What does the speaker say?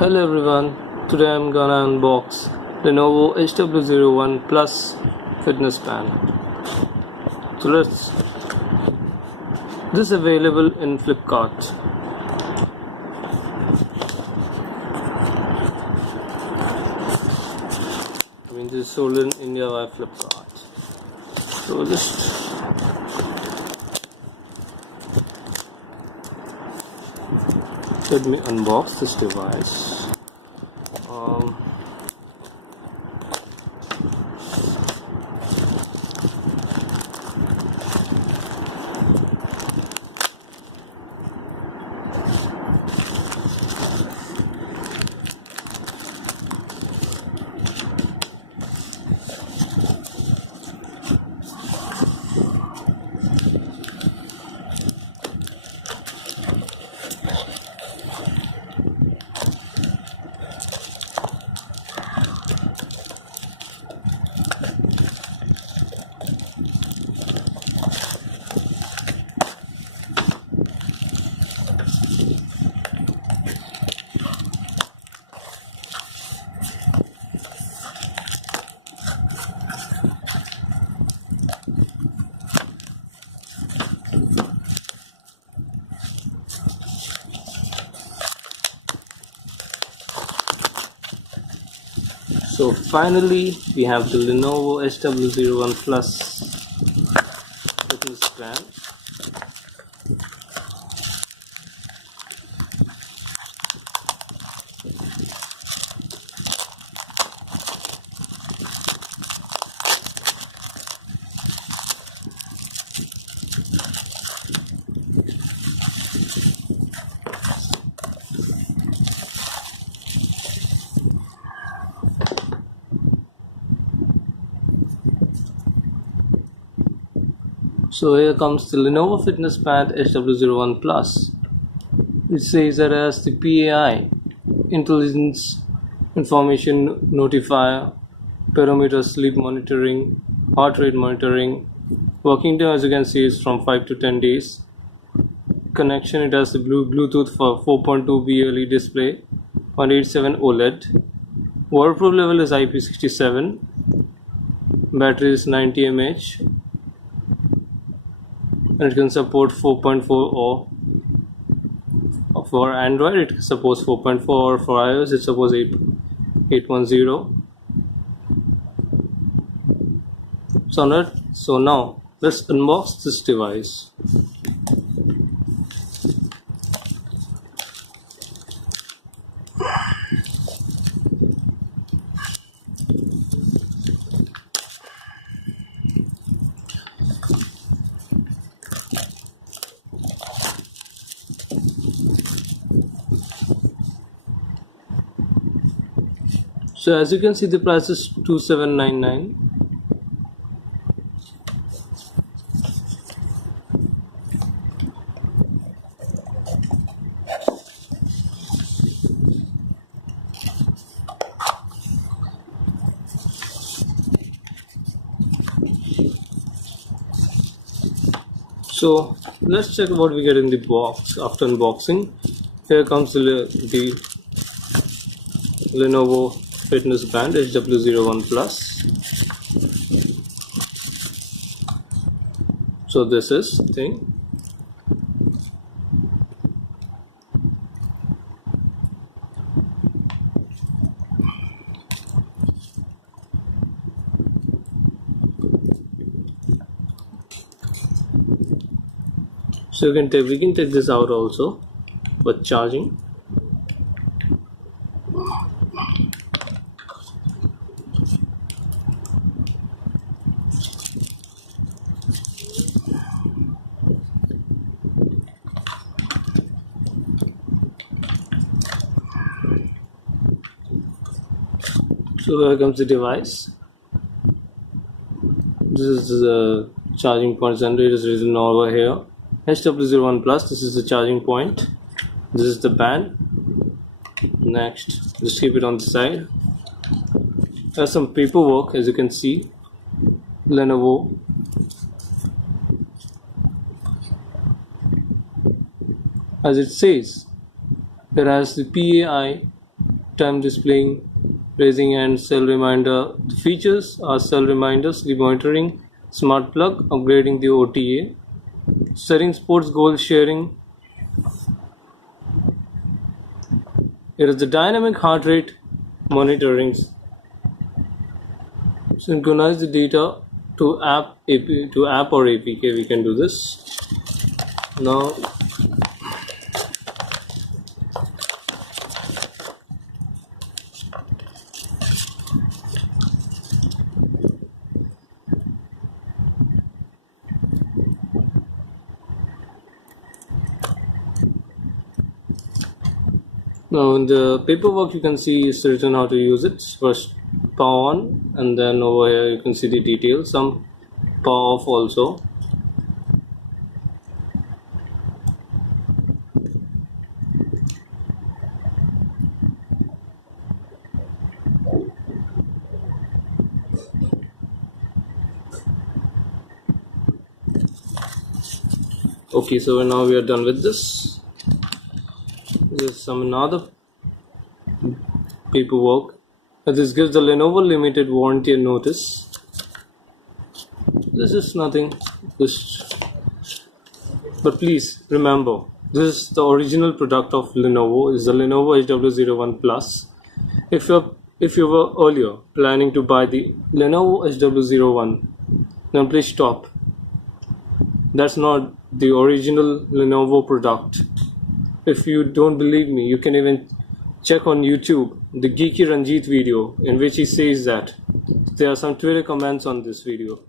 Hello everyone, today I'm gonna unbox Lenovo hw01 Plus fitness band. This is available in Flipkart. This is sold in India by Flipkart. So let me unbox this device. So finally, we have the Lenovo hw01 Plus fitness band. So here comes the Lenovo Fitness Band hw01 Plus. It says that it has the PAI, Intelligence Information Notifier, Perometer Sleep Monitoring, Heart Rate Monitoring. Working time, as you can see, is from 5 to 10 days. Connection, it has the Bluetooth for 4.2 BLE display, 187 OLED. Waterproof level is IP67. Battery is 90 mAh. And it can support 4.4 or for Android it supports 4.4 or for iOS it supports 8.0. So now let's unbox this device. So as you can see, the price is 2799. So let's check what we get in the box after unboxing. Here comes the Lenovo Fitness Band hw01 Plus. So this is the thing. So we can take this out also for charging. So here comes the device. This is the charging point center. It is written over here. hw01 Plus. This is the charging point. This is the band. Next, just keep it on the side. There's some paperwork, as you can see. Lenovo. As it says, there has the PAI time displaying, raising hand, cell reminder. The features are cell reminders, sleep monitoring, smart plug, upgrading the OTA, setting sports goal sharing. It is the dynamic heart rate monitoring. Synchronize the data to app or APK. We can do this now. Now in the paperwork you can see it's written how to use it. First power on, and then over here you can see the details, some power off also. Okay, so now we are done with this. There's some another paperwork. This gives the Lenovo limited warranty and notice. This is nothing, but please remember, this is the original product of Lenovo. Is the Lenovo hw01 Plus. If you were earlier planning to buy the Lenovo hw01, then please stop. That's not the original Lenovo product. If you don't believe me, you can even check on YouTube the Geeky Ranjit video in which he says that. There are some Twitter comments on this video.